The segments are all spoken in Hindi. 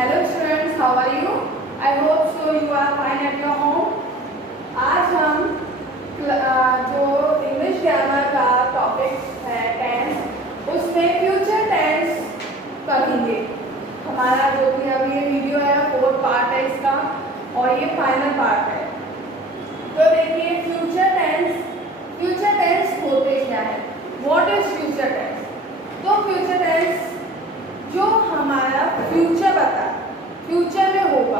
Hello students, how are you? I hope so you are fine at your home. आज हम जो इंग्लिश ग्रामर का टॉपिक है टेंस, उसमें फ्यूचर टेंस पढ़ेंगे। हमारा जो भी अभी ये वीडियो है 4 पार्ट है इसका और ये फाइनल पार्ट है। तो देखिए फ्यूचर टेंस होते क्या है, व्हाट इज फ्यूचर टेंस। तो फ्यूचर टेंस जो हमारा फ्यूचर बता, फ्यूचर में होगा,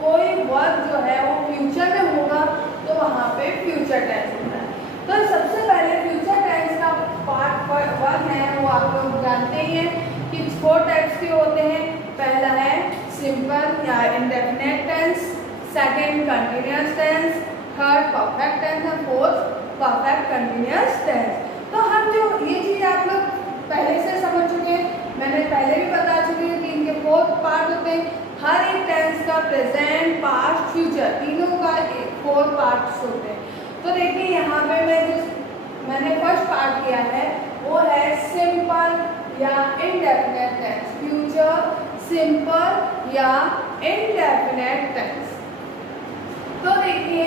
कोई वर्क जो है वो फ्यूचर में होगा तो वहाँ पे फ्यूचर टेंस होता है। तो सबसे पहले फ्यूचर टेंस का पार्ट 1 है, वो आप लोग जानते ही हैं कि 4 टाइप्स के होते हैं। पहला है सिंपल या indefinite tense, second continuous tense, third perfect tense और फोर्थ परफेक्ट कंटिन्यूअस टेंस। तो हम जो ये चीज़ आप लोग पहले से समझ चुके हैं, मैंने पहले भी बता चुकी हूँ कि इनके 4 पार्ट होते हैं। हर एक टेंस का प्रेजेंट, पास्ट, फ्यूचर तीनों का 4 पार्ट्स होते हैं। तो देखिए यहाँ पे मैंने फर्स्ट पार्ट किया है वो है सिंपल या इंडेफिनिट टेंस। फ्यूचर, सिंपल या इंडेफिनिट टेंस। तो देखिए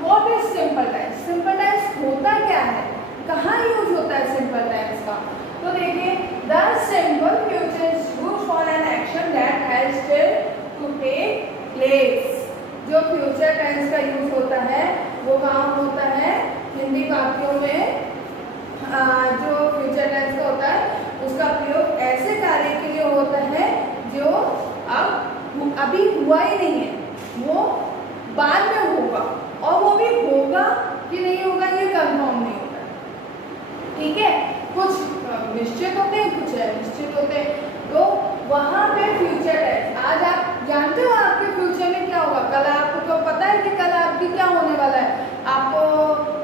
what is simple tense. Simple tense होता क्या है, कहाँ यूज होता है सिंपल टेंस का। तो देखिए the simple future is used for an action that has still to take place. जो फ्यूचर टेंस का यूज होता है वो कहाँ होता है, हिंदी वाक्यों में। जो फ्यूचर टेंस का होता है उसका प्रयोग ऐसे कार्य के लिए होता है जो अब अभी हुआ ही नहीं है, वो बाद में होगा, और वो भी होगा कि नहीं होगा ये कंफर्म नहीं होता। ठीक है, कुछ निश्चित होते हैं, कुछ अनिश्चित होते हैं। तो वहाँ पे फ्यूचर टेंस, आज आप जानते हो आपके फ्यूचर में क्या होगा, कल आपको तो पता है कि कल आपकी क्या होने वाला है, आपको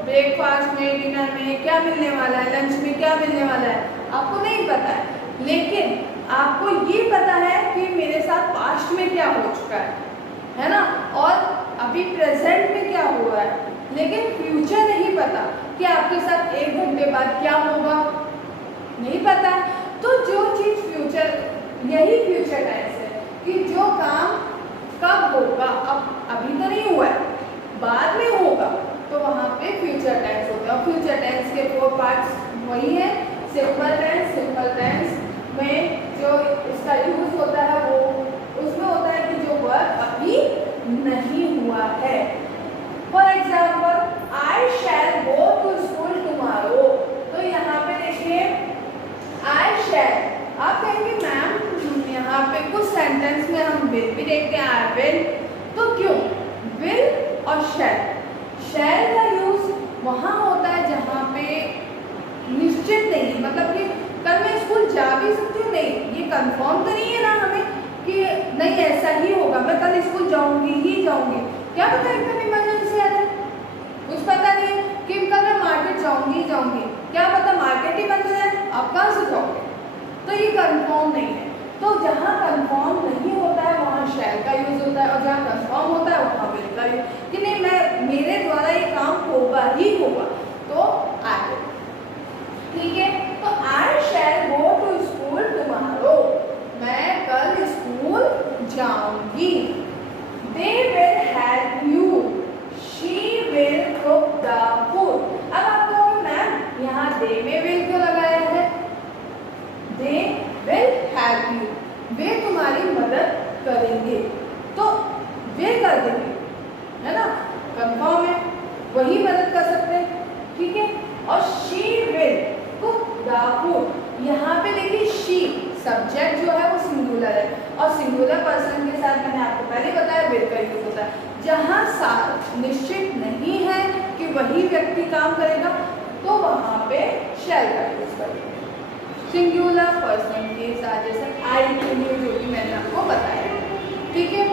ब्रेकफास्ट में, डिनर में क्या मिलने वाला है, लंच में क्या मिलने वाला है, आपको नहीं पता है। लेकिन आपको ये पता है कि मेरे साथ पास्ट में क्या हो चुका है ना, और अभी प्रेजेंट में क्या हो रहा है। लेकिन फ्यूचर नहीं पता कि आपके साथ 1 घंटे बाद क्या होगा, नहीं पता। तो जो चीज़ फ्यूचर, यही फ्यूचर टेंस है कि जो काम कब होगा, अब अभी तो नहीं हुआ है, बाद में होगा, तो वहाँ पे फ्यूचर टेंस होता है। फ्यूचर टेंस के 4 पार्ट्स वही है। सिंपल टेंस में जो इसका यूज होता है वो उसमें होता है कि जो वर्क अभी नहीं हुआ है। For example I shall go to school tomorrow. तो यहाँ पे देखिए आई शैल, आप कहेंगे मैम यहाँ पे कुछ सेंटेंस में हम विल भी देखते हैं, आई विल। तो क्यों विल और शैल का यूज वहाँ होता है जहाँ पे निश्चित नहीं, मतलब कि कल मैं स्कूल जा भी सकती हूँ, नहीं ये कंफर्म तो नहीं है ना हमें कि नहीं ऐसा ही होगा, मैं कल स्कूल जाऊंगी ही जाऊंगी। क्या पता एकदम इमरजेंसी आ जाए, कुछ पता नहीं है कि कल मैं मार्केट जाऊंगी, क्या पता मार्केट ही बंद हो जाए, आप कहाँ से जाओगे। तो ये कंफर्म नहीं है। तो जहाँ कंफर्म नहीं होता है वहाँ शैल का यूज होता है, और जहाँ कंफर्म होता है वहाँ विल का यूज, कि नहीं मेरे द्वारा ये काम होगा ही होगा, तो आई विल। ठीक है, तो आई shall go to school tomorrow, मैं कल स्कूल जाऊंगी। They will help you, she will cook the food. अब आप कहोगे मैम यहाँ दे में विल क्यों लगाया है, दे विल हेल्प यू, वे तुम्हारी मदद करेंगे, तो वे कर देंगे, है ना, कंफर्म है, वही मदद कर सकते हैं। ठीक है, और she will cook the food, यहाँ पे देखिए शी सब्जेक्ट जो है वो सिंगुलर है, और सिंगुलर पर्सन के साथ मैंने आपको पहले बताया विल का यूज होता है। जहाँ निश्चित नहीं है कि वही व्यक्ति काम करेगा तो वहाँ पे शैल का यूज करेंगे। सिंगुलर पर्सन के साथ जैसे आई के लिए जो कि मैंने आपको बताया, ठीक है,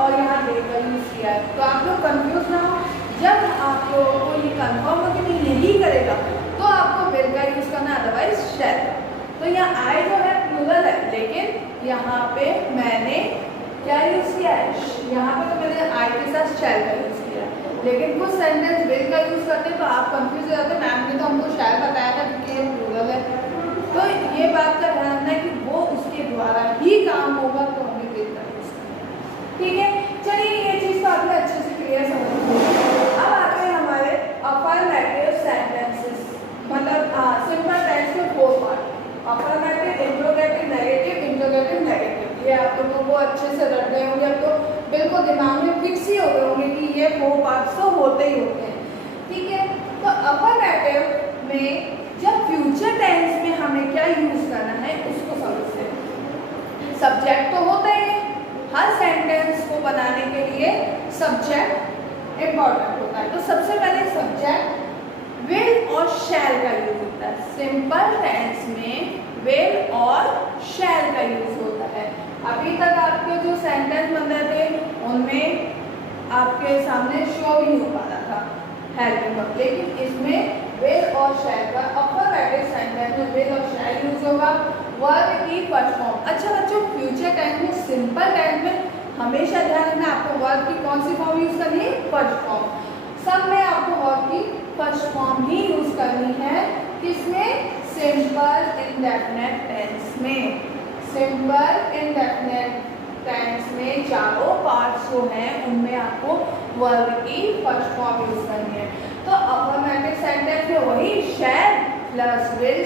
और यहाँ दे का यूज किया है। तो आप लोग कंफ्यूज ना हो, जब आपको ये कंफर्म हो कि नहीं यही करेगा तो आपको विल का यूज करना, अदरवाइज शैल। तो यहाँ आई जो है प्लूरल है, लेकिन यहाँ पे मैंने क्या यूज किया है, यहाँ पे तो मैंने आई के साथ शैल का यूज किया, लेकिन कुछ सेंटेंस विल का यूज करते हैं तो आप कंफ्यूज हो जाते हैं, मैम ने तो हमको शैल बताया था क्योंकि ये प्लूरल है। तो ये बात का ध्यान रखना है कि वो उसके द्वारा द्वारा ही काम होगा तो हमें will का यूज करना है। ठीक है, चलिए ये चीज तो आपने अच्छे से क्लियर समझ ली। अब आते हैं हमारे अफर्मेटिव सेंटेंसेस, मतलब सिंपल टेंस के 4 part, affirmative, interrogative, negative, interrogative, negative. ये आप लोगों को अच्छे से रट गए होंगे, अब तो बिल्कुल दिमाग में फिक्स ही हो गए होंगे कि ये 4 पार्ट्स तो होते ही होते हैं। ठीक है, तो अफर्मेटिव में जब फ्यूचर टेंस में हमें क्या यूज करना है उसको समझते हैं। सब्जेक्ट तो होता ही है, हर सेंटेंस को बनाने के लिए सब्जेक्ट इंपॉर्टेंट होता है। तो सबसे पहले सब्जेक्ट विल और शैल का यूज होता है। सिंपल टेंस में विल और शैल का यूज होता है। अभी तक आपके जो सेंटेंस बन रहे थे उनमें आपके सामने शो भी नहीं हो पा रहा था हेल्पिंग वर्ब, लेकिन इसमें विल और शैल का अफर्मेटिव सेंटेंस में विल और शैल यूज होगा वर्ब की फर्स्ट फॉर्म। अच्छा बच्चों, फ्यूचर टेंस में, सिंपल टेंस में हमेशा ध्यान रखना आपको वर्ब की कौन सी फॉर्म यूज करनी है, फर्स्ट फॉर्म। सब में आपको वर्ब की फर्स्ट फॉर्म ही यूज करनी है। किसमें, सिंपल इंडेफिनिट टेंस में। सिंपल इंडेफिनिट टेंस में चारों पार्ट्स जो हैं उनमें आपको वर्ब की फर्स्ट फॉर्म यूज करनी है। तो अफर्मेटिव सेंटेंस में वही shall plus will,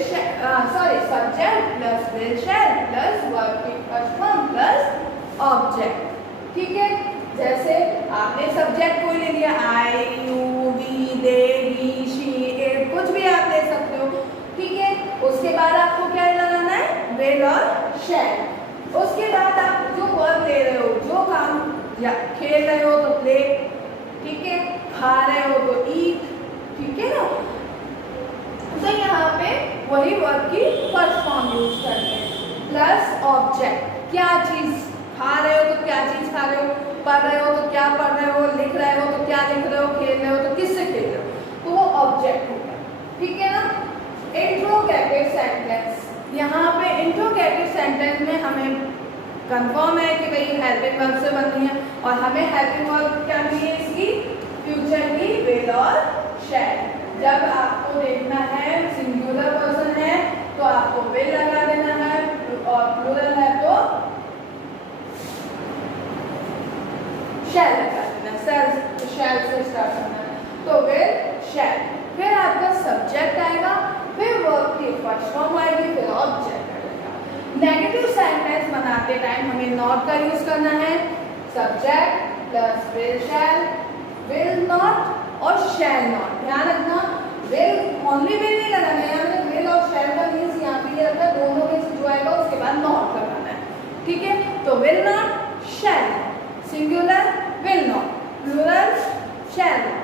subject plus will shall plus verb की फर्स्ट फॉर्म प्लस ऑब्जेक्ट। ठीक है, जैसे आपने सब्जेक्ट कोई ले लिया, I, you, we, they, he, she, it, कुछ भी आप ले सकते हो। ठीक है, उसके बाद आपको क्या लगाना है, विल और शैल। उसके बाद आप जो वर्ब ले रहे हो, जो काम, या खेल रहे हो तो प्ले, ठीक है, खा रहे हो तो ईट, ठीक है ना। तो यहाँ पे वही वर्ब की फर्स्ट फॉर्म यूज करते हैं प्लस ऑब्जेक्ट। क्या चीज खा रहे हो तो क्या चीज खा रहे हो, पढ़ रहे हो तो क्या पढ़ रहे हो, लिख रहे हो तो क्या लिख रहे हो, खेल रहे हो तो किससे खेल रहे हो, तो वो ऑब्जेक्ट होगा। ठीक है ना। इंट्रोगेटिव सेंटेंस, यहाँ पे इंट्रोगेटिव सेंटेंस में हमें कंफर्म है कि भाई हेल्पिंग वर्ब से बननी है, और हमें हेल्पिंग वर्ब क्या मिली है इसकी, फ्यूचर की विल और शैल। जब आपको देखना है सिंगुलर पर्सन है तो आपको विल लगा देना है, और प्लूरल है तो शैल लगा देना, शैल से स्टार्ट करना है, तो विल शैल। फिर आपका सब्जेक्ट आएगा, फिर वर्ब की फर्स्ट फॉर्म आएगी, फिर ऑब्जेक्ट आएगा। नेगेटिव सेंटेंस बनाते टाइम हमें नॉट का यूज करना है, subject plus will shell, will not और शैल नॉट। ध्यान रखना, विल ओनली विल नहीं लगाना है, यहाँ पे विल और शैल का मीन्स यहाँ पे ये रखना है, दोनों में से जो आएगा उसके बाद नॉट लगाना है। ठीक है, तो will not shall, singular will not, plural shall not,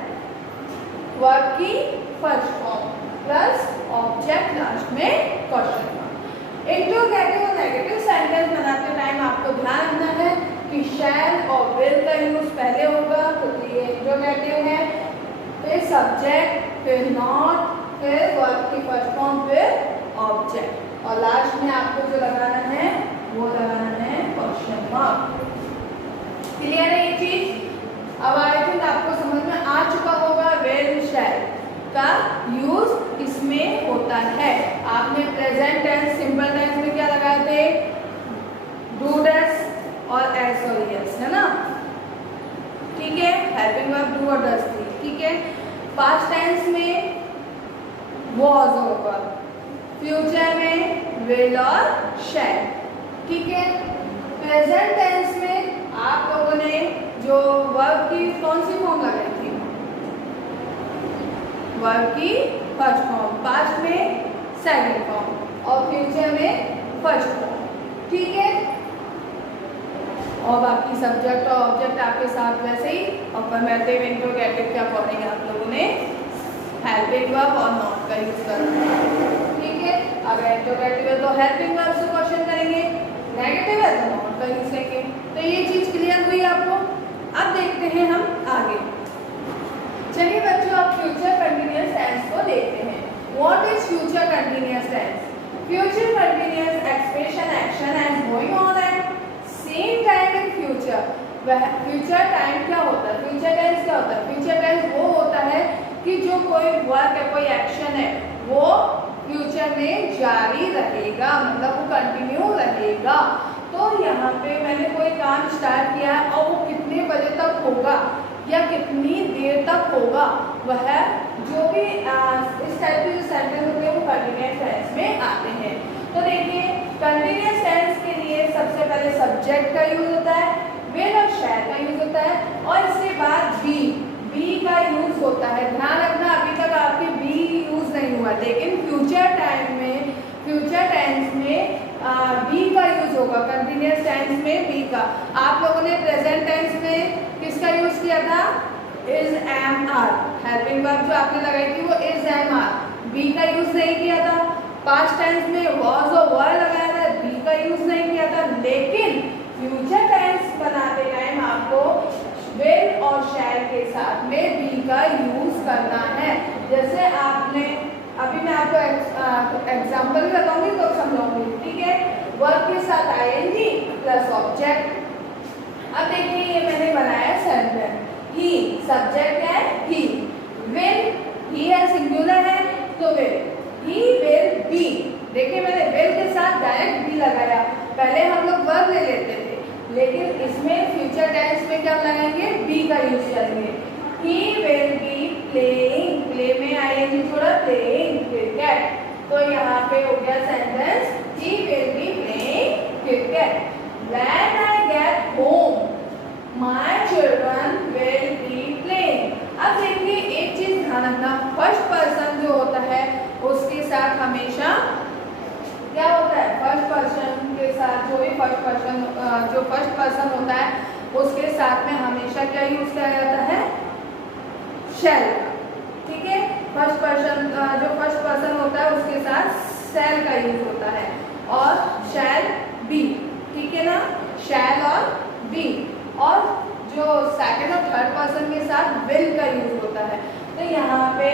verb की first form plus object last में क्वेश्चन मार्क। इंट्रोगेटिव और नेगेटिव सेंटेंस बनाते टाइम आपको ध्यान रखना है कि शैल और विल का यूज पहले होगा, तो ये इंट्रोगेटिव है, फिर सब्जेक्ट, फिर नॉट, फिर वर्ब की फर्स्ट फॉर्म, फिर ऑब्जेक्ट, और लास्ट में आपको जो लगाना है वो लगाना है क्वेश्चन मार्क। क्लियर है ये चीज? अब आई थिंक आपको समझ में आ चुका होगा विल शैल का यूज इसमें होता है। आपने प्रेजेंट टेंस, सिंपल टेंस में क्या लगाए थे, डू डस और एस और यस, है ना। ठीक है, हेल्पिंग वर्ब डू और डस थी। ठीक है, पास्ट टेंस में वॉज होगा, फ्यूचर में विल और शैल। ठीक है, प्रेजेंट टेंस में आप लोगों ने जो वर्ब की कौन सी फॉर्म लगाई थी, वर्ब की फर्स्ट फॉर्म, पास्ट में सेकंड फॉर्म और फ्यूचर में फर्स्ट फॉर्म। ठीक है, और बाकी सब्जेक्ट और ऑब्जेक्ट आपके साथ वैसे ही अफर्मेटिव इंट्रोगेटिव के अकॉर्डिंग आप लोगों ने हेल्पिंग वर्ब और नॉट का यूज करना है। ठीक है, अगर इंट्रोगेटिव है तो हेल्पिंग वर्ब से क्वेश्चन करेंगे, नेगेटिव है तो नॉट का यूज करेंगे। तो ये चीज क्लियर हुई आपको। अब देखते हैं हम आगे। चलिए बच्चों, अब फ्यूचर कंटिन्यूअस टेंस को देखते हैं। What is future continuous tense? Future continuous expression action as going on at same time in future. वह फ्यूचर टाइम क्या होता है, फ्यूचर टेंस क्या होता है? फ्यूचर टेंस वो होता है कि जो कोई वर्क है, कोई एक्शन है, वो फ्यूचर में जारी रहेगा, मतलब वो कंटिन्यू रहेगा। तो यहाँ पे मैंने कोई काम स्टार्ट किया है और वो कितने बजे तक होगा या कितनी देर तक होगा, वह जो भी इस टाइप के जो सेंटेंस होते हैं वो कंटिन्यूअस टेंस में आते हैं। तो देखिए कंटिन्यूअस टेंस के लिए सबसे पहले सब्जेक्ट का यूज होता है, विल और शैल का यूज होता है, और इसके बाद बी का यूज होता है। ध्यान रखना अभी तक आपके बी यूज नहीं हुआ, लेकिन फ्यूचर टेंस में बी का यूज होगा। कंटिन्यूअस टेंस में बी का। आप लोगों ने प्रेजेंट टेंस में किसका यूज किया था? Is am are. Helping verb जो आपने लगाई थी वो इज एम आर, बी का यूज नहीं किया था। पास्ट टेंस में वॉज और वर लगाया था, बी का यूज नहीं किया था। लेकिन फ्यूचर टेंस बनाते टाइम आपको विल और शैल के साथ में बी का यूज करना है। जैसे आपने अभी मैं आपको एग्जाम्पल भी बताऊंगी तो समझाऊंगी, ठीक है। वर्ब के साथ आईएनजी प्लस ऑब्जेक्ट। अब देखिए ये मैंने बनाया सेंटेंस, ही सब्जेक्ट है, ही विल, ही है सिंगुलर है तो विल, ही विल बी। देखिए मैंने विल के साथ डायरेक्ट बी लगाया। पहले हम लोग वर्ब ले लेते थे, लेकिन इसमें फ्यूचर टेंस में क्या लगाएंगे? बी का यूज करेंगे। He will be playing, play में आएंगे थोड़ा, playing cricket। तो यहाँ पे हो गया sentence, he will be playing cricket। When I get home, my children will be playing। अब देखिए एक चीज ध्यान रखना, फर्स्ट पर्सन जो होता है उसके साथ हमेशा क्या होता है? फर्स्ट पर्सन के साथ जो भी फर्स्ट पर्सन होता है उसके साथ में हमेशा क्या यूज किया जाता है? शैल। ठीक है, फर्स्ट पर्सन जो फर्स्ट पर्सन होता है उसके साथ शैल का यूज होता है, और शैल बी, ठीक है ना, शैल और बी। और जो सेकंड और थर्ड पर्सन के साथ विल का यूज होता है। तो यहाँ पे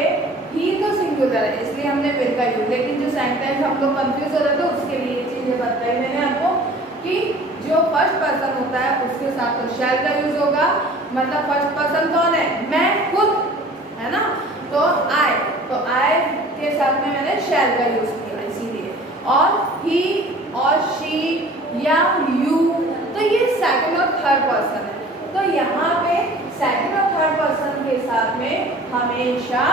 ही तो सिंगुलर है इसलिए हमने विल का यूज, लेकिन जो सेंटेंस हम लोग कंफ्यूज हो रहे थे उसके लिए चीजें बताई मैंने आपको कि जो फर्स्ट पर्सन होता है उसके साथ तो शैल का यूज होगा। मतलब फर्स्ट पर्सन कौन है? मैं खुद, है ना, तो आई के साथ में मैंने शैल का यूज किया इसीलिए। और ही और शी या यू, तो ये सेकंड और थर्ड पर्सन है। तो यहाँ पे सेकंड और थर्ड पर्सन के साथ में हमेशा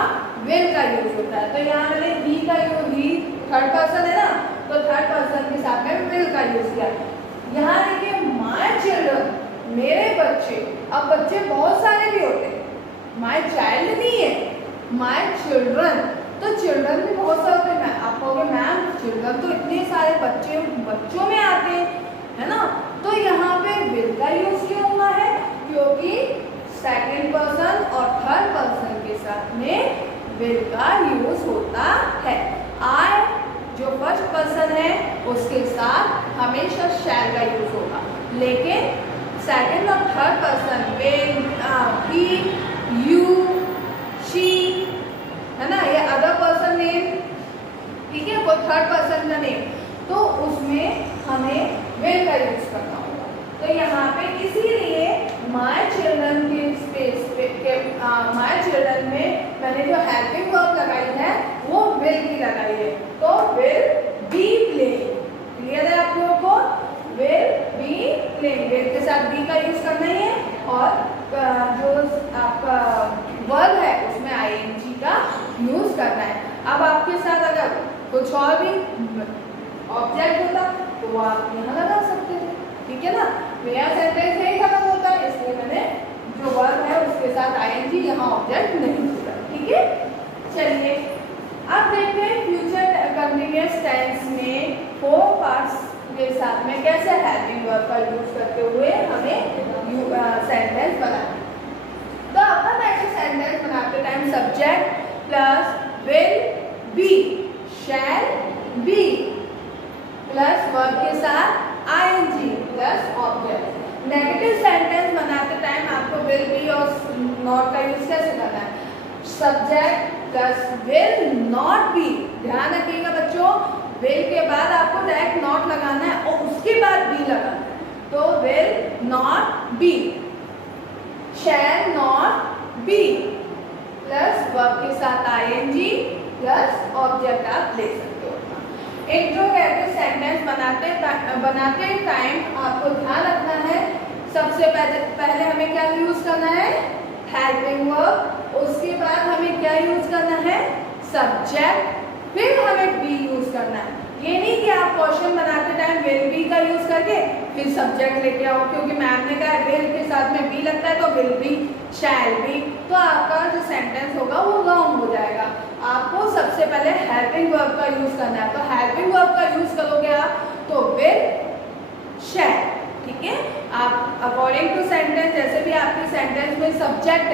विल का यूज होता है। तो यहाँ मैंने ही का यूज, ही थर्ड पर्सन है ना, तो थर्ड पर्सन के साथ में विल का यूज किया। यहाँ देखिए माय चिल्ड्रन, मेरे बच्चे। अब बच्चे बहुत सारे भी होते हैं, माय चाइल्ड नहीं है, माय चिल्ड्रन। तो चिल्ड्रन भी बहुत सारे होते हैं। आप कहोगे मैम चिल्ड्रन तो इतने सारे बच्चों में आते हैं, है ना। तो यहाँ पे विल का यूज क्यों हुआ है? क्योंकि सेकंड पर्सन और थर्ड पर्सन के साथ में विल का यूज होता है। आई जो फर्स्ट पर्सन है उसके साथ हमेशा शैल का यूज होगा, लेकिन सेकंड और third person will, he, you, she, है ना, ये अदर पर्सन नेम, ठीक है, कोई थर्ड पर्सन का नेम, तो उसमें हमें विल का यूज करना होगा। तो यहाँ पे इसीलिए माय चिल्ड्रन के स्पेस पे माय चिल्ड्रन में मैंने जो हेल्पिंग वर्ब लगाई है वो विल की लगाई है। तो विल बी प्लेइंग, क्लियर है आप लोगों को? विल बी प्लेइंग, विल के साथ बी का यूज करना ही है, और जो आपका वर्ब है उसमें आईएनजी का यूज करना है। अब आपके साथ अगर कुछ और भी ऑब्जेक्ट होता तो वो आप यहाँ लगा सकते थे, ठीक है ना। मेरा सेंटेंस यही खत्म होता है, इसलिए मैंने जो वर्ब है उसके साथ आईएनजी यहाँ ऑब्जेक्ट नहीं होगा, ठीक है। चलिए अब देखते हैं फ्यूचर कंटिन्यूअस टेंस में 4 पार्ट्स के साथ में कैसे हेल्पिंग वर्ब का यूज करते हुए हमें सेंटेंस बनाना। तो अपन ऐसे सेंटेंस बनाते टाइम subject plus will be, shall be, plus verb के साथ ING plus object. Negative sentence बनाते टाइम आपको विल बी और नॉट का यूज कैसे करना है? Subject plus will not be. ध्यान रखिएगा बच्चों, विल के बाद आपको डायरेक्ट नॉट लगाना है और उसके बाद बी लगाना है। तो will not B, shall not be, plus verb के साथ आईएनजी प्लस ऑब्जेक्ट आप ले सकते हैं। इंट्रोगेटिव सेंटेंस बनाते टाइम आपको ध्यान रखना है, सबसे पहले हमें क्या यूज करना है, हेल्पिंग वर्ब, उसके बाद हमें क्या यूज करना है, सब्जेक्ट, फिर हमें बी यूज करना है। ये नहीं कि आप क्वेश्चन बनाते टाइम विल बी का यूज करके फिर सब्जेक्ट लेके आओ, क्योंकि मैम ने कहा विल के साथ में बी लगता है तो विल बी, शैल बी, तो आपका जो सेंटेंस होगा वो रॉन्ग हो जाएगा। आपको सबसे पहले हेल्पिंग वर्ब का यूज करना है, तो हेल्पिंग वर्ब का यूज करोगे आप तो विल, शैल, ठीक है। आप अकॉर्डिंग टू सेंटेंस, जैसे भी आपके सेंटेंस में सब्जेक्ट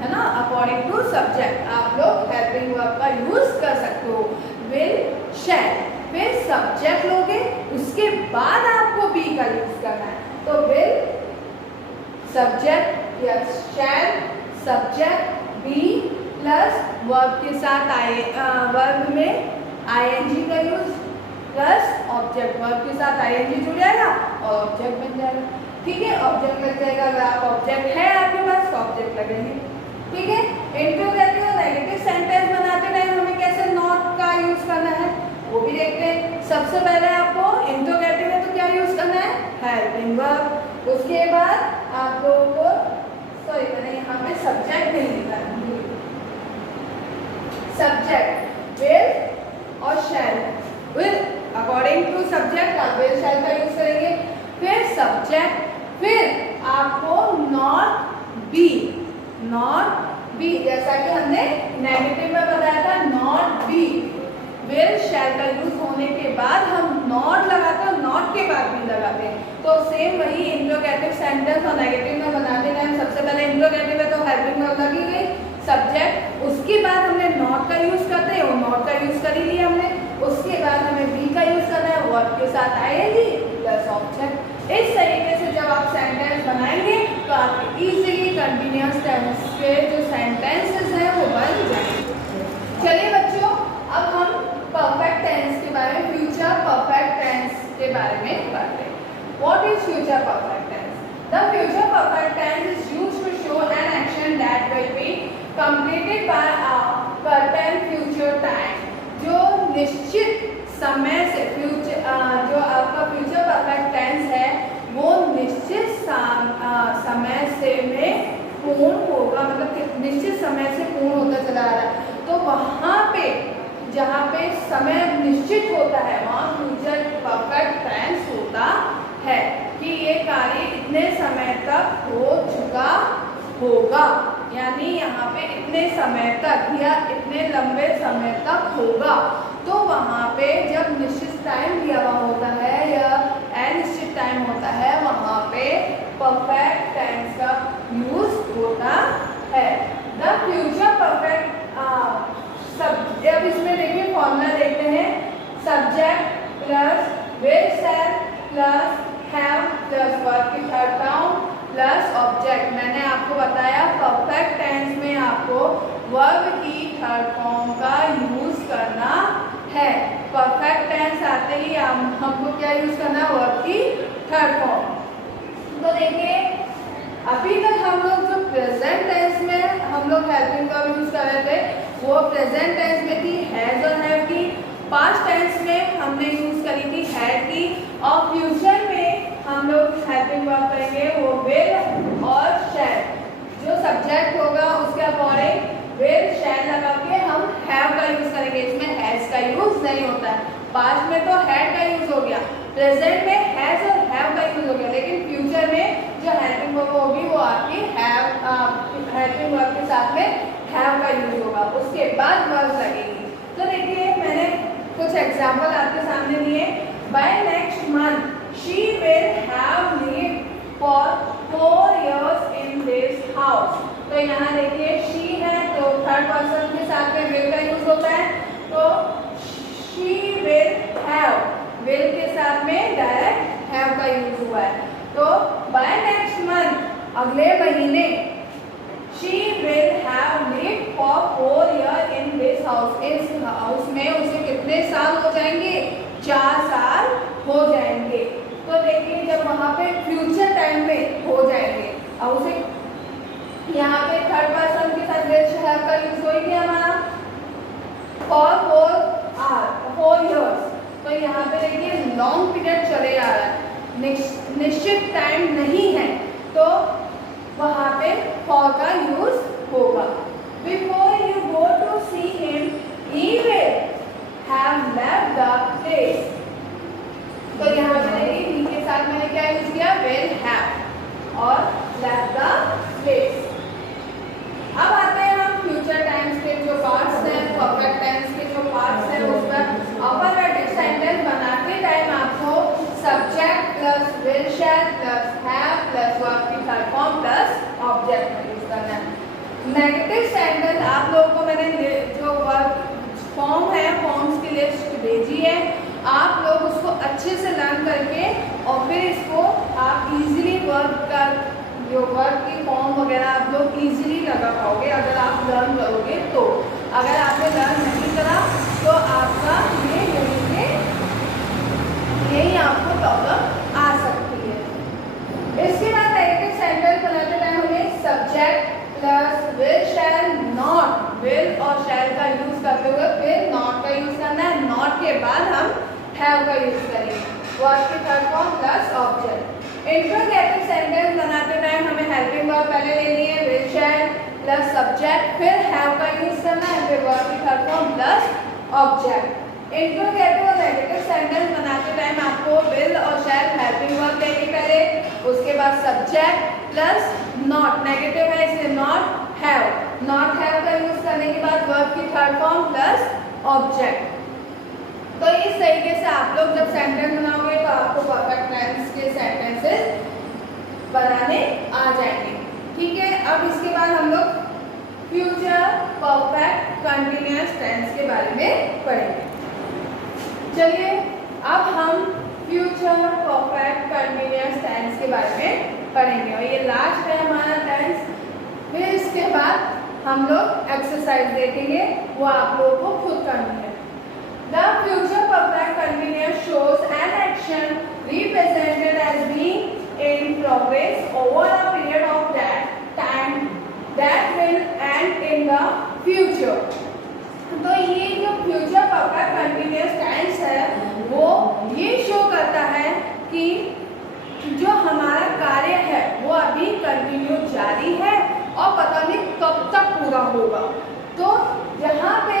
है ना, अकॉर्डिंग टू सब्जेक्ट आप लोग हेल्पिंग वर्ब का यूज कर सकते हो, विल, शैल, फिर सब्जेक्ट लोगे, उसके बाद आपको बी का यूज करना है, तो विल, सब्जेक्ट या शैल, सब्जेक्ट, बी प्लस वर्ब के साथ वर्ब में आईएनजी का यूज प्लस ऑब्जेक्ट, वर्ब के साथ आईएनजी जुड़ जाएगा और ऑब्जेक्ट बन जाएगा, ठीक है। ऑब्जेक्ट लग जाएगा, अगर आप ऑब्जेक्ट है आपके पास तो ऑब्जेक्ट लगेंगे, ठीक है। इंट्रोगेटिव और नेगेटिव सेंटेंस बनाते टाइम हमें कैसे नॉट का यूज करना है वो भी देखते हैं। सबसे पहले आपको इंट्रोगेटिव में तो क्या यूज करना है, हेल्पिंग वर्ब, उसके बाद आप लोगों को, सॉरी मैंने यहाँ पे सब्जेक्ट नहीं लिखा है, सब्जेक्ट विल और शैल, विल अकॉर्डिंग टू सब्जेक्ट आप विल शैल का यूज करेंगे, फिर सब्जेक्ट, फिर आपको नॉट बी, नॉट बी, जैसा कि हमने नेगेटिव में बताया था, नॉट बी, विल शैल का यूज होने के बाद हम नॉट लगाते हैं, नॉट के बाद भी लगाते हैं, तो सेम वही इंट्रोगेटिव सेंटेंस और नेगेटिव में बनाते टाइम सबसे पहले इंट्रोगेटिव है तो हेल्पिंग वर्ब लगी गई, सब्जेक्ट, उसके बाद हमने नॉट का यूज करते हैं, वो नॉट का यूज कर ही लिया हमने, उसके बाद हमें बी का यूज करना है, वर्ब के साथ आईएनजी प्लस ऑब्जेक्ट। इस तरीके से जब आप सेंटेंस बनाएंगे तो आपके इजीली कंटिन्यूअस टेंस के जो सेंटेंसेस हैं वो बन जाएंगे। चलिए बच्चों, अब हम परफेक्ट टेंस के बारे में, फ्यूचर परफेक्ट टेंस के बारे में पढ़ते हैं। What is future perfect tense? The future perfect tense is used to show an action that will be completed by a certain future time. जो निश्चित समय से जो आपका फ्यूचर परफेक्ट टेंस है वो निश्चित समय से में पूर्ण होगा, मतलब निश्चित समय से पूर्ण होता चला आ रहा है, तो वहाँ पे जहाँ पे समय निश्चित होता है वहाँ फ्यूचर परफेक्ट टेंस होता है कि ये कार्य इतने समय तक हो चुका होगा, यानी यहाँ पे इतने समय तक या इतने लंबे समय तक होगा, तो वहाँ पे जब निश्चित टाइम दिया हुआ होता है या अनिश्चित टाइम होता है वहाँ पे परफेक्ट टेंस का यूज होता है। द फ्यूचर परफेक्ट अब इसमें देखिए फॉर्मूला देखते हैं, subject plus will shall plus have plus verb की थर्ड फॉर्म प्लस ऑब्जेक्ट। मैंने आपको बताया परफेक्ट टेंस में आपको वर्ब की थर्ड फॉर्म का यूज करना है। परफेक्ट टेंस आते ही हमको क्या यूज करना है, वर्ब की थर्ड फॉर्म। तो देखिए अभी तक हम लोग जो प्रेजेंट टेंस में हम लोग हेल्पिंग वर्ब यूज कर रहे थे वो प्रेजेंट टेंस में थी हैज और हैव की, पास्ट टेंस में हमने यूज करी थी हैड की, और फ्यूचर में हम लोग हेल्पिंग वर्ब करेंगे वो विल और शैल। जो सब्जेक्ट होगा उसके अकॉर्डिंग विल शैल लगा के हम हैव का यूज करेंगे, इसमें हैज का यूज नहीं होता है। पास्ट में तो हैड का यूज हो गया, प्रेजेंट में हैज और हैव का यूज हो गया, लेकिन फ्यूचर में जो हेल्पिंग वर्ब होगी वो आपकी हेल्पिंग वर्ब के साथ में हैव का यूज होगा, उसके बाद वर्ब लगेगी। तो देखिए मैंने कुछ एग्जाम्पल आपके सामने दिए। By next month she will have lived for 4 years in this house. तो यहाँ देखिए शी है तो थर्ड पर्सन के साथ में विल का यूज होता है, तो शी विल हैव, विल के साथ में डायरेक्ट हैव का यूज हुआ है। तो बाय नेक्स्ट मंथ अगले महीने she will have lived for 4 years in this house. इस हाउस में उसे कितने साल हो जाएंगे, 4 साल हो जाएंगे। तो देखिए जब वहाँ पे फ्यूचर टाइम में हो जाएंगे और उसे यहाँ पे थर्ड पर्सन के साथ विल हैव का यूज हो गया हमारा फॉर 4 years। तो यहाँ पे देखिए लॉन्ग पीरियड चले आ रहा है, निश्चित टाइम नहीं है, तो वहाँ पे फॉर का यूज होगा। Before you go to see him he will have left the place. तो यहाँ पे देखिए ही के साथ मैंने क्या यूज किया, विल हैव और लेफ्ट द प्लेस। अब आते हैं हम फ्यूचर टाइम्स के जो पार्ट्स हैं, परफेक्ट टेंस के जो पार्ट्स हैं उस पर। अफर्मेटिव सेंटेंस बनाते टाइम आपको subject plus will shall plus have plus verb की थर्ड फॉर्म प्लस ऑब्जेक्ट में यूज करना है। नेगेटिव सेंटेंस आप लोगों को मैंने जो वर्ब फॉर्म है, फॉर्म्स की लिस्ट भेजी है, आप लोग उसको अच्छे से लर्न करके और फिर इसको आप इजीली वर्ब का जो वर्ब की फॉर्म वगैरह आप लोग इजीली लगा पाओगे अगर आप लर्न करोगे तो। अगर आपने लर्न नहीं करा तो आपका यही आपको प्रॉब्लम आ सकती है। इसके बाद नेगेटिव सेंटेंस बनाते टाइम हमें subject plus will shall not, will और शैल का यूज करते हुए फिर नॉट का यूज करना है, नॉट के बाद हम हैव का यूज करेंगे, वर्ब की third form plus object. Interrogative sentence बनाते टाइम हमें हेल्पिंग वर्ब पहले लेनी है, विल शैल प्लस सब्जेक्ट फिर हैव का यूज करना है, फिर वर्ब की third form plus object. Interrogative और नेगेटिव सेंटेंस बनाते टाइम आपको विल और शैल हेल्पिंग वर्ब लेनी पहले, उसके बाद सब्जेक्ट प्लस नॉट, नेगेटिव है इसलिए नॉट हैव, नॉट हैव का यूज करने के बाद वर्ब की थर्ड फॉर्म प्लस ऑब्जेक्ट। तो इस तरीके से आप लोग जब सेंटेंस बनाओगे तो आपको परफेक्ट टेंस के सेंटेंसेस बनाने आ जाएंगे। ठीक है, अब इसके बाद हम लोग फ्यूचर परफेक्ट कंटिन्यूअस टेंस के बारे में पढ़ेंगे। चलिए अब हम फ्यूचर परफेक्ट कंटिन्यूअस टेंस के बारे में पढ़ेंगे और ये लास्ट है हमारा टेंस। फिर इसके बाद हम लोग एक्सरसाइज देखेंगे, वो आप लोगों को खुद करनी है। The future perfect continuous shows an action represented as being in progress over a period of that time that will end in the future. तो ये जो फ्यूचर परफेक्ट कंटिन्यूअस टेंस है वो ये शो करता है कि जो हमारा कार्य है वो अभी कंटिन्यू जारी है और पता नहीं कब तक पूरा होगा। तो यहाँ पे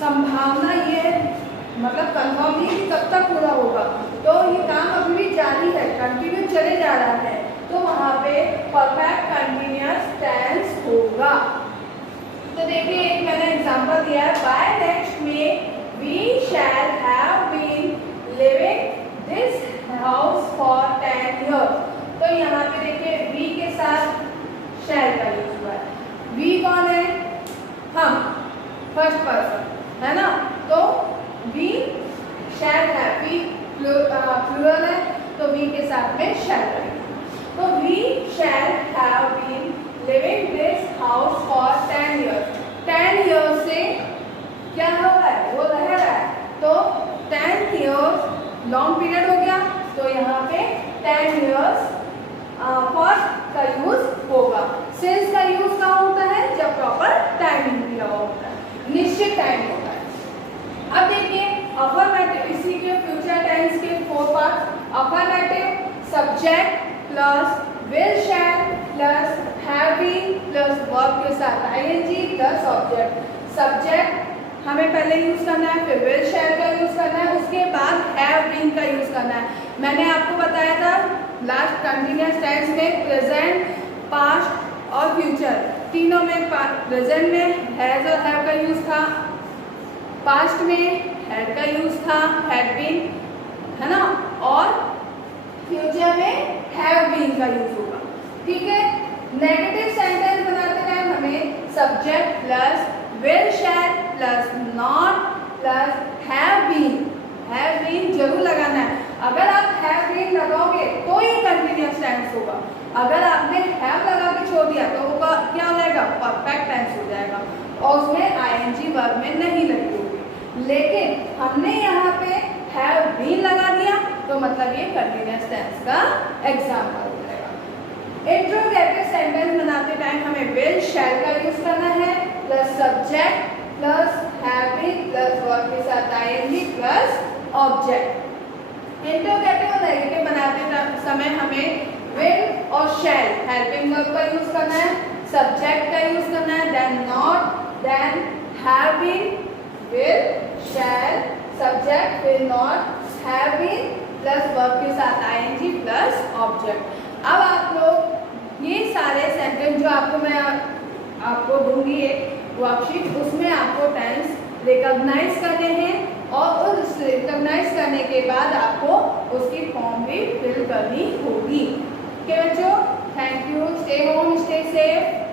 संभावना ये मतलब कंफर्म नहीं कि कब तक पूरा होगा, तो ये काम अभी भी जारी है, कंटिन्यू चले जा रहा है, तो वहाँ पे परफेक्ट कंटिन्यूअस टेंस होगा। तो देखिए एक मैंने एग्जांपल दिया है, बाय नेक्स्ट में we shall have been living this house for 10 years। तो यहाँ पे देखिए वी के साथ शैल का यूज हुआ है। वी कौन है? हम, फर्स्ट पर्सन है ना, तो we shall have, we plural है तो वी के साथ में शैल करेंगे। तो we shall have been living this house for 10 years। 10 years से क्या हो रहा है? वो रह रहा है, तो 10 years लॉन्ग पीरियड हो गया, तो यहाँ पे 10 years फर्स्ट का यूज होगा। सिंस का यूज कहाँ होता है? जब प्रॉपर टाइमिंग दिया होता है, निश्चित टाइम होता है। अब देखिए अफर्मेटिव, इसी के फ्यूचर टेंस के 4 part. Affirmative subject plus will shall plus have been plus verb के साथ आईएनजी प्लस ऑब्जेक्ट। सब्जेक्ट हमें पहले यूज करना है, फिर विल शैल का यूज करना है, उसके बाद हैव बीन का यूज करना है। मैंने आपको बताया था लास्ट कंटिन्यूअस टेंस में प्रेजेंट, पास्ट और फ्यूचर तीनों में प्रेजेंट में हैज और हैव का यूज था, पास्ट में हैड का यूज था, हैड बीन है ना, और फ्यूचर में हैव बीन का यूज होगा। ठीक है, नेगेटिव सेंटेंस बनाते टाइम हमें subject plus will shall plus not plus have been जरूर लगाना है। अगर आप हैव बीन लगाओगे तो ही कंटिन्यूअस टेंस होगा, अगर आपने हैव लगा के छोड़ दिया तो वो क्या हो जाएगा? परफेक्ट टेंस हो जाएगा और उसमें आईएनजी वर्ब में नहीं लगी होगी। लेकिन हमने यहाँ पे हैव बीन लगा दिया तो मतलब ये कंटिन्यूअस टेंस का एग्जाम्पल हो जाएगा। इंट्रोगेटिव सेंटेंस बनाते टाइम हमें विल शैल का यूज करना है plus subject plus have been plus verb के साथ आईएनजी प्लस ऑब्जेक्ट। इंट्रोगेटिव और नेगेटिव बनाते समय हमें विल और शैल हेल्पिंग वर्ब का यूज करना है, सब्जेक्ट का यूज करना है, then not, then have been, will, shall, subject, will not, have been plus verb के साथ आईएनजी प्लस ऑब्जेक्ट। अब आप लोग ये सारे सेंटेंस जो आपको दूंगी एक वर्कशीट, उसमें आपको टेंस रिकॉग्नाइज करने हैं और उस रिकॉग्नाइज करने के बाद आपको उसकी फॉर्म भी फिल करनी होगी। ओके बच्चों, thank you, stay home, stay safe.